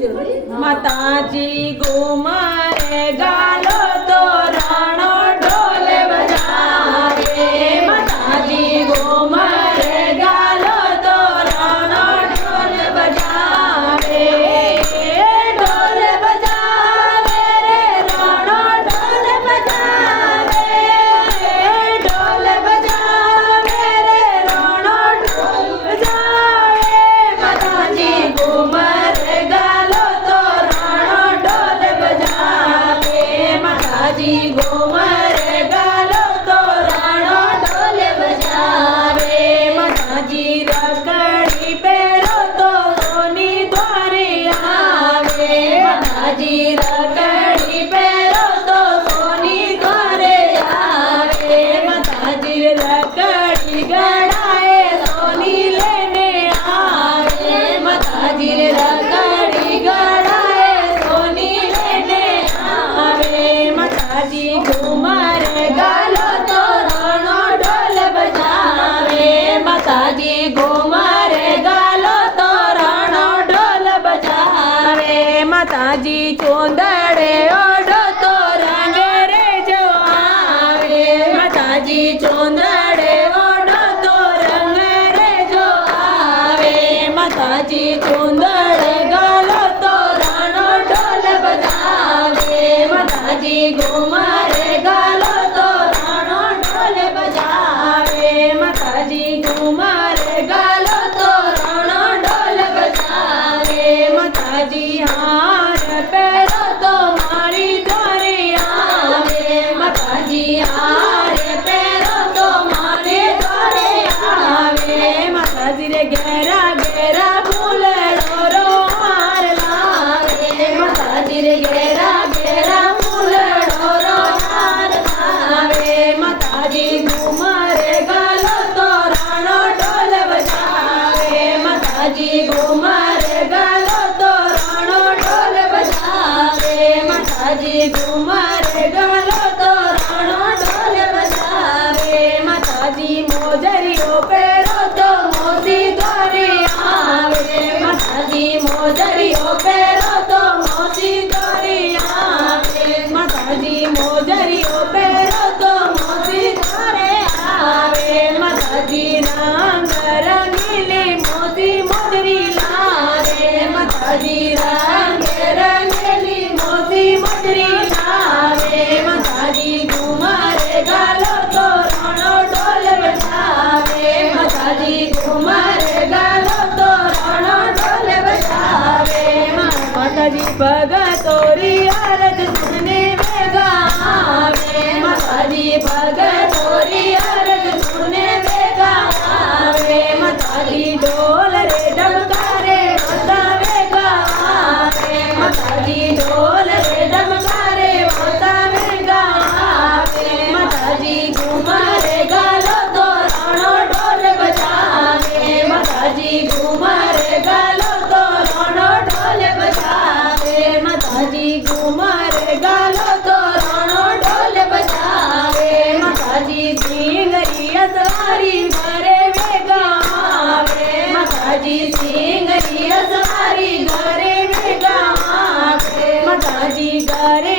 માતાજી ઘુમરે ગાલો તો રાણો ઢોલ બજાવે માતાજી ઘુમરે ગાલો તો રાણો ઢોલ બજાવે ઢોલ બજાવે રે રાણો ઢોલ બજાવે ઢોલ બજાવે રે રાણો ઢોલ બજાવે માતાજી ઘુમરે ગાલો તો રાણો ઢોલ બજાવે માતાજી ઘુમરે ગાલો તો રાણો ઢોલ બજાવે માતાજી રખડી પહેરો તો સોની દ્વારે આવે માતાજી રખડી પહેરો તો સોની દ્વારે આવે માતાજી રખડી ગળાએ સોની લઈને આવે માતાજી રખડી ગળાએ સોની લઈને આવે માતાજી ઘુમરે ગાલો તો રાણો ઢોલ બજાવે માતાજી ઘુમરે ગાલો તો રાણો ઢોલ બજાવે માતાજી ચોંદડે ઓઢો તો રંગે રે જો આવે માતાજી ચોંદડે ઓઢો તો રંગે રે જો આવે માતાજી ચોંદડે ગાલો તો રાણો ઢોલ બજાવે માતાજી ઘુમરે ગાલો તો રાણો ઢોલ બજાવે માતાજી ઘુમરે ગાલો તો રાણો ઢોલ બજાવે માતાજી હાર પહેરો તો મારી દ્વારે આવે માતાજી હાર પહેરો તો મારે દ્વારે આવે માતાજી રે ઘેરા ઘેરા ફૂલડો રો હાર લાવે માતાજી રે ઘેરા ઘેરા ફૂલડો રો હાર લાવે માતાજી ઘુમરે ગાલો તો રાણો ઢોલ બજાવે માતાજી ઘુમરે ગાલો તો રાણો ઢોલ બજાવે માતાજી ઘુમરે ગાલો તો રાણો ઢોલ બજાવે માતાજી મોજરીઓ પહેરો તો મોતી દ્વારે આવે માતાજી મોજરીઓ પહેરો તો મોતી દ્વારે આવે માતાજી મોજરીઓ પહેરો તો મોતી દ્વારે આવે માતાજી રંગ રંગીલી મોતી મોજરી લાવે માતાજી રંગ રંગીલી મોતી મોજરી લાવે માતાજી ઘુમરે ગાલો તો રાણો ઢોલ બજાવે માતાજી ઘુમરે ગાલો તો રાણો ઢોલ બજાવે માતાજી ભગતોરી અરજ સુનને વેગા આવે માતાજી ભગતોરી અરજ સુનને વેગા આવે માતાજી ઢોલ રે ડમકારે વતા વેગા આવે માતાજી ઢોલ રે ડમકારે વતા વેગા આવે માતાજી ઘુમરે ગાલો તો રાણો ઢોલ બજાવે માતાજી ઘુમરે ગાલો તો રાણો ઢોલ બજાવે માતાજી ઘુમરે ગાલો તો રાણો ઢોલ બજાવે માતાજી સિંગરી અસવારી ઘરે વેગા આવે માતાજી સિંગરી અસવારી ઘરે વેગા આવે માતાજી ઘરે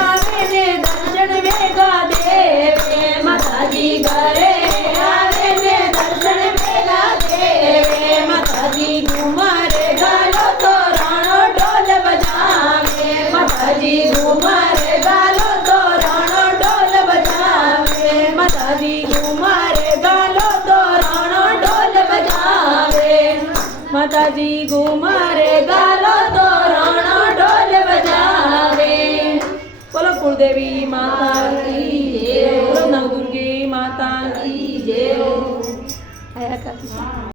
આવે ને દર્શન વેગા દેવે માતાજી ઘરે આવે ને દર્શન વેગા દેવે માતાજી ઘુમરે ગાલો તો રાણો ઢોલ બજાવે માતાજી ઘુમરે ગાલો તો રાણો ઢોલ બજાવે માતાજી ઘુમરે ગાલો તો રાણો ઢોલ બજાવે માતાજી ઘુમરે ગાલો તો રાણો ઢોલ બજાવે બોલો કુળદેવી માતા કી જય બોલો નવદુર્ગે માતા કી જય આયા